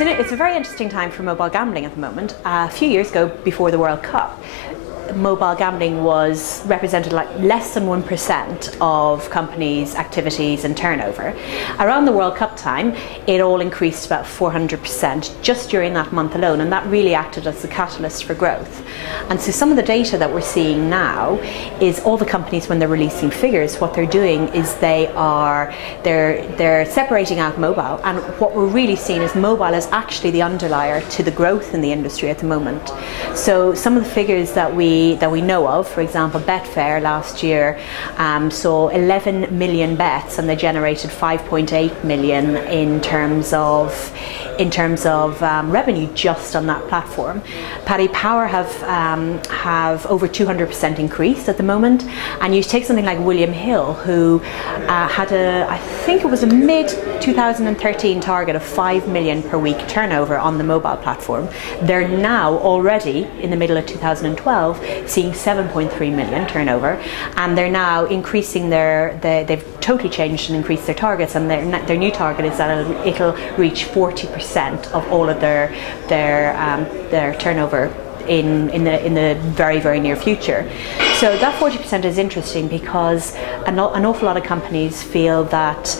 It's a very interesting time for mobile gambling at the moment. A few years ago, before the World Cup, mobile gambling was represented like less than 1% of companies' activities and turnover. Around the World Cup time, it all increased about 400% just during that month alone, and that really acted as the catalyst for growth. And so some of the data that we're seeing now is all the companies, when they're releasing figures, what they're doing is they're separating out mobile, and what we're really seeing is mobile is actually the underlier to the growth in the industry at the moment. So some of the figures that we know of, for example, Betfair last year saw 11 million bets, and they generated 5.8 million in terms of revenue just on that platform. Paddy Power have over 200% increase at the moment, and you take something like William Hill, who had I think it was a mid 2013 target of 5 million per week turnover on the mobile platform. They're now already in the middle of 2012 seeing 7.3 million turnover, and they're now increasing they've totally changed and increased their targets, and their new target is that it'll reach 40% of all of their turnover in the very, very near future. So that 40% is interesting because an awful lot of companies feel that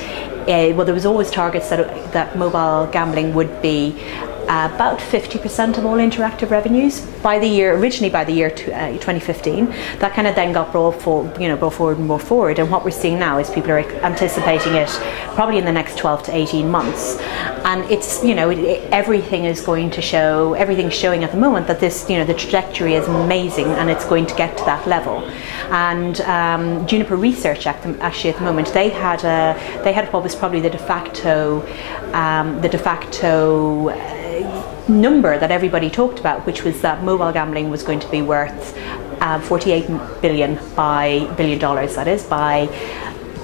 well, there was always targets that mobile gambling would be about 50% of all interactive revenues originally by the year 2015. That kind of then got brought forward and more forward, and what we're seeing now is people are anticipating it probably in the next 12 to 18 months. And it's, everything's showing at the moment that this, the trajectory is amazing, and it's going to get to that level. And Juniper Research actually at the moment, they had what was probably the de facto number that everybody talked about, which was that mobile gambling was going to be worth $48 billion that is, by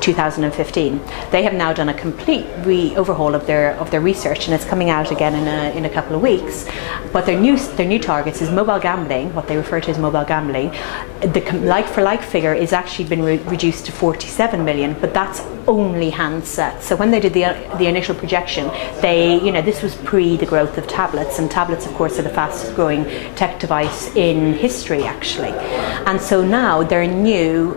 2015. They have now done a complete overhaul of their research, and it's coming out again in a couple of weeks. But their new targets is mobile gambling, what they refer to as mobile gambling. The like-for-like figure is actually been reduced to 47 million, but that's only handsets. So when they did the initial projection, this was pre the growth of tablets, and tablets, of course, are the fastest growing tech device in history, actually. And so now their new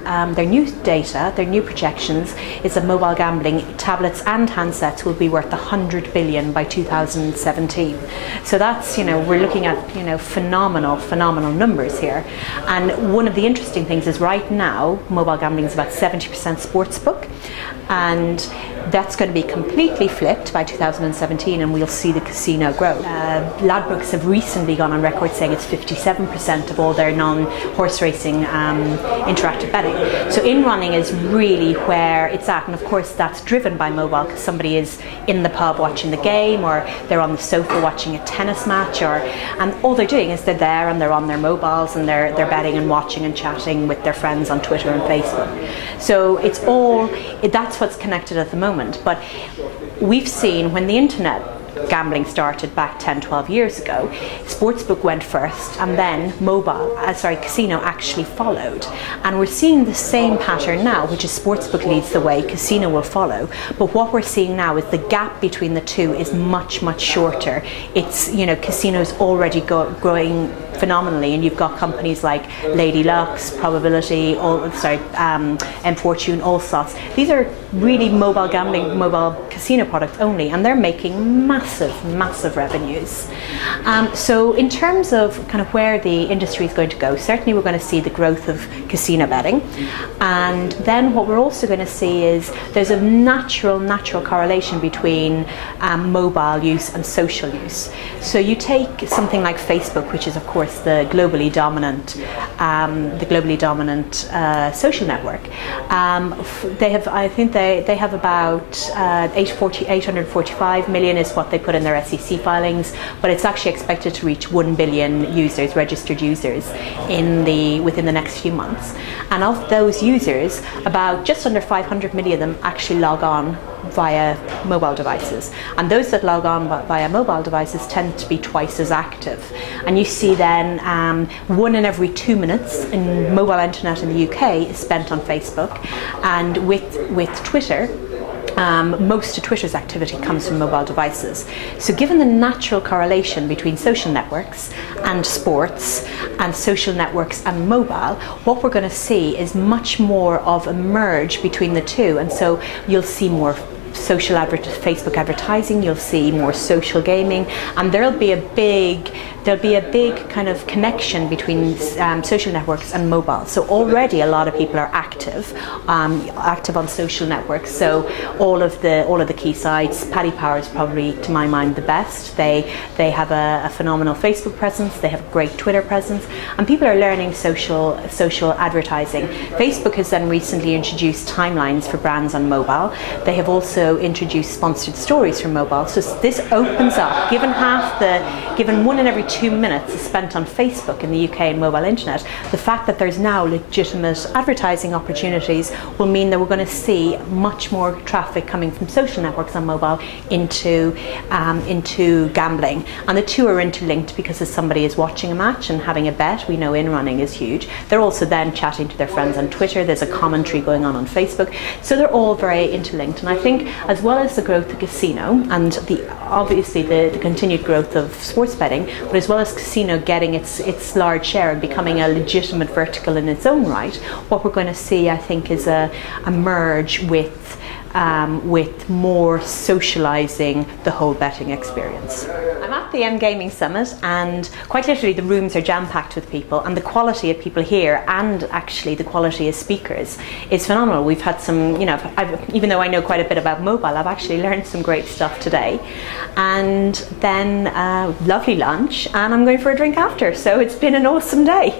data, their new projections, is that mobile gambling, tablets and handsets, will be worth 100 billion by 2017. So that's, we're looking at, phenomenal numbers here. And one of the interesting things is right now, mobile gambling is about 70% sportsbook, and that's going to be completely flipped by 2017, and we'll see the casino grow. Ladbrokes have recently gone on record saying it's 57% of all their non-horse racing interactive betting. So in-running is really where it's at, and of course that's driven by mobile, because somebody is in the pub watching the game, or they're on the sofa watching a tennis match, and all they're doing is they're there and they're on their mobiles and they're betting and watching and chatting with their friends on Twitter and Facebook. So that's what's connected at the moment. But we've seen when the internet gambling started back 10-12 years ago, sportsbook went first, and then casino actually followed. And we're seeing the same pattern now, which is sportsbook leads the way, casino will follow. But what we're seeing now is the gap between the two is much, much shorter. It's, casinos already growing phenomenally, and you've got companies like Lady Luck's, Probability, Fortune, All Slots. These are really mobile gambling, mobile casino products only, and they're making massive revenues. So in terms of kind of where the industry is going to go, certainly we're going to see the growth of casino betting, and then what we're also going to see is there's a natural correlation between mobile use and social use. So you take something like Facebook, which is of course the globally dominant social network. They have about 845 million is what they put in their SEC filings, but it's actually expected to reach 1 billion users, registered users, within the next few months. And of those users, about just under 500 million of them actually log on via mobile devices, and those that log on via mobile devices tend to be twice as active. And you see then 1 in every 2 minutes in mobile internet in the UK is spent on Facebook, and with Twitter most of Twitter's activity comes from mobile devices. So given the natural correlation between social networks and sports and social networks and mobile, what we're going to see is much more of a merge between the two, and so you'll see more social Facebook advertising, you'll see more social gaming, and there'll be a big kind of connection between social networks and mobile. So already a lot of people are active on social networks. So all of the key sites, Paddy Power is probably, to my mind, the best. They have a phenomenal Facebook presence, they have a great Twitter presence, and people are learning social advertising. Facebook has then recently introduced timelines for brands on mobile. They have also introduced sponsored stories for mobile. So this opens up, given 1 in every 2 minutes is spent on Facebook in the UK and mobile internet, the fact that there's now legitimate advertising opportunities will mean that we're going to see much more traffic coming from social networks on mobile into gambling. And the two are interlinked, because if somebody is watching a match and having a bet, we know in-running is huge. They're also then chatting to their friends on Twitter, there's a commentary going on Facebook, so they're all very interlinked. And I think, as well as the growth of casino and obviously the continued growth of sports betting, but as well as casino getting its large share and becoming a legitimate vertical in its own right, what we're going to see, I think, is a merge with more socialising the whole betting experience. I'm at the mGaming Summit, and quite literally the rooms are jam-packed with people, and the quality of people here and actually the quality of speakers is phenomenal. We've had some, even though I know quite a bit about mobile, I've actually learned some great stuff today. And then lovely lunch, and I'm going for a drink after, so it's been an awesome day.